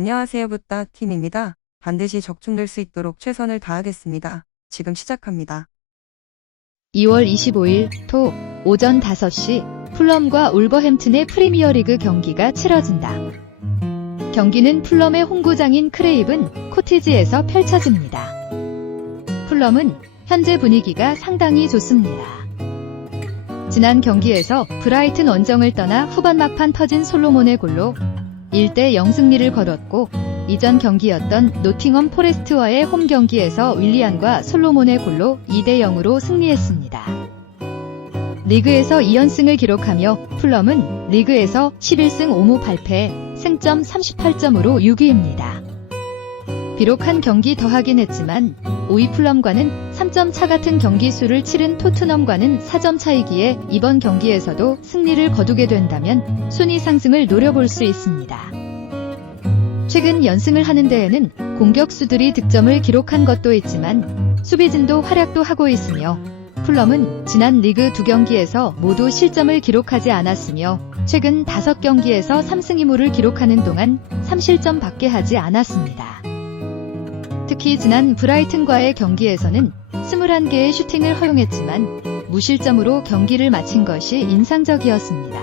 안녕하세요. 붓다 팀입니다. 반드시 적중될 수 있도록 최선을 다하겠습니다. 지금 시작합니다. 2월 25일 토 오전 5시 풀럼과 울버햄튼의 프리미어리그 경기가 치러진다. 경기는 풀럼의 홈구장인 크레이븐 코티지에서 펼쳐집니다. 풀럼은 현재 분위기가 상당히 좋습니다. 지난 경기에서 브라이튼 원정을 떠나 후반 막판 터진 솔로몬의 골로 1대 0 승리를 거뒀고 이전 경기였던 노팅엄 포레스트와의 홈 경기에서 윌리안과 솔로몬의 골로 2대 0으로 승리했습니다. 리그에서 2연승을 기록하며 풀럼은 리그에서 11승 5무 8패, 승점 38점으로 6위입니다. 비록 한 경기 더하긴 했지만 5위 풀럼과는 3점 차 같은 경기 수를 치른 토트넘과는 4점 차이기에 이번 경기에서도 승리를 거두게 된다면 순위 상승을 노려볼 수 있습니다. 최근 연승을 하는 데에는 공격수들이 득점을 기록한 것도 있지만 수비진도 활약도 하고 있으며 풀럼은 지난 리그 두 경기에서 모두 실점을 기록하지 않았으며 최근 5경기에서 3승 2무를 기록하는 동안 3실점 밖에 하지 않았습니다. 특히 지난 브라이튼과의 경기에서는 21개의 슈팅을 허용했지만 무실점으로 경기를 마친 것이 인상적이었습니다.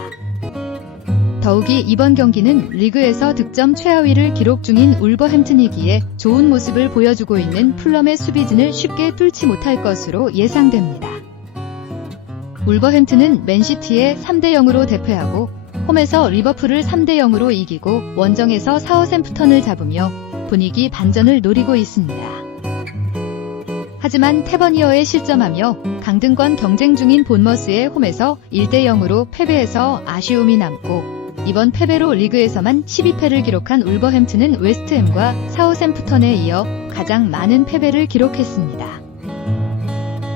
더욱이 이번 경기는 리그에서 득점 최하위를 기록 중인 울버햄튼이기에 좋은 모습을 보여주고 있는 풀럼의 수비진을 쉽게 뚫지 못할 것으로 예상됩니다. 울버햄튼은 맨시티에 3대 0으로 대패하고 홈에서 리버풀을 3대 0으로 이기고 원정에서 사우샘프턴을 잡으며 분위기 반전을 노리고 있습니다. 하지만 테버니어에 실점하며 강등권 경쟁 중인 본머스의 홈에서 1대 0으로 패배해서 아쉬움이 남고 이번 패배로 리그에서만 12패를 기록한 울버햄튼은 웨스트햄과 사우샘프턴에 이어 가장 많은 패배를 기록했습니다.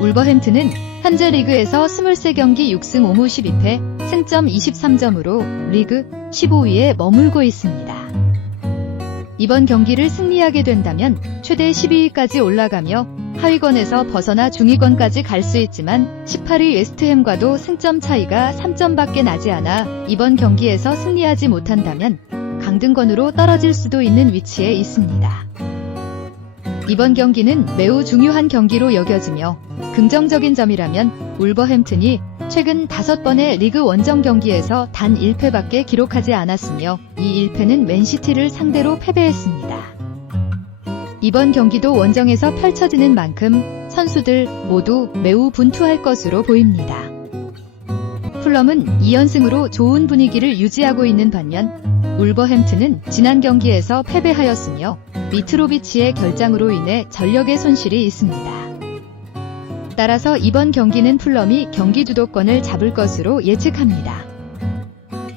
울버햄튼은 현재 리그에서 23경기 6승 5무 12패, 승점 23점으로 리그 15위에 머물고 있습니다. 이번 경기를 승리하게 된다면 최대 12위까지 올라가며 하위권에서 벗어나 중위권까지 갈 수 있지만 18위 웨스트햄과도 승점 차이가 3점밖에 나지 않아 이번 경기에서 승리하지 못한다면 강등권으로 떨어질 수도 있는 위치에 있습니다. 이번 경기는 매우 중요한 경기로 여겨지며 긍정적인 점이라면 울버햄튼이 최근 5번의 리그 원정 경기에서 단 1패밖에 기록하지 않았으며 이 1패는 맨시티를 상대로 패배했습니다. 이번 경기도 원정에서 펼쳐지는 만큼 선수들 모두 매우 분투할 것으로 보입니다. 풀럼은 2연승으로 좋은 분위기를 유지하고 있는 반면 울버햄튼은 지난 경기에서 패배하였으며 미트로비치의 결장으로 인해 전력의 손실이 있습니다. 따라서 이번 경기는 풀럼이 경기 주도권을 잡을 것으로 예측합니다.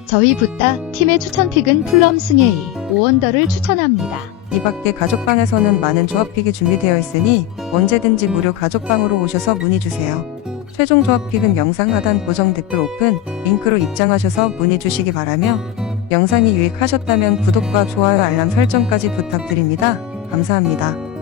저희 붓다 팀의 추천픽은 풀럼 승혜이 5원더를 추천합니다. 이 밖에 가족방에서는 많은 조합픽이 준비되어 있으니 언제든지 무료 가족방으로 오셔서 문의 주세요. 최종 조합픽은 영상 하단 고정 댓글 오픈 링크로 입장하셔서 문의 주시기 바라며 영상이 유익하셨다면 구독과 좋아요 알람 설정까지 부탁드립니다. 감사합니다.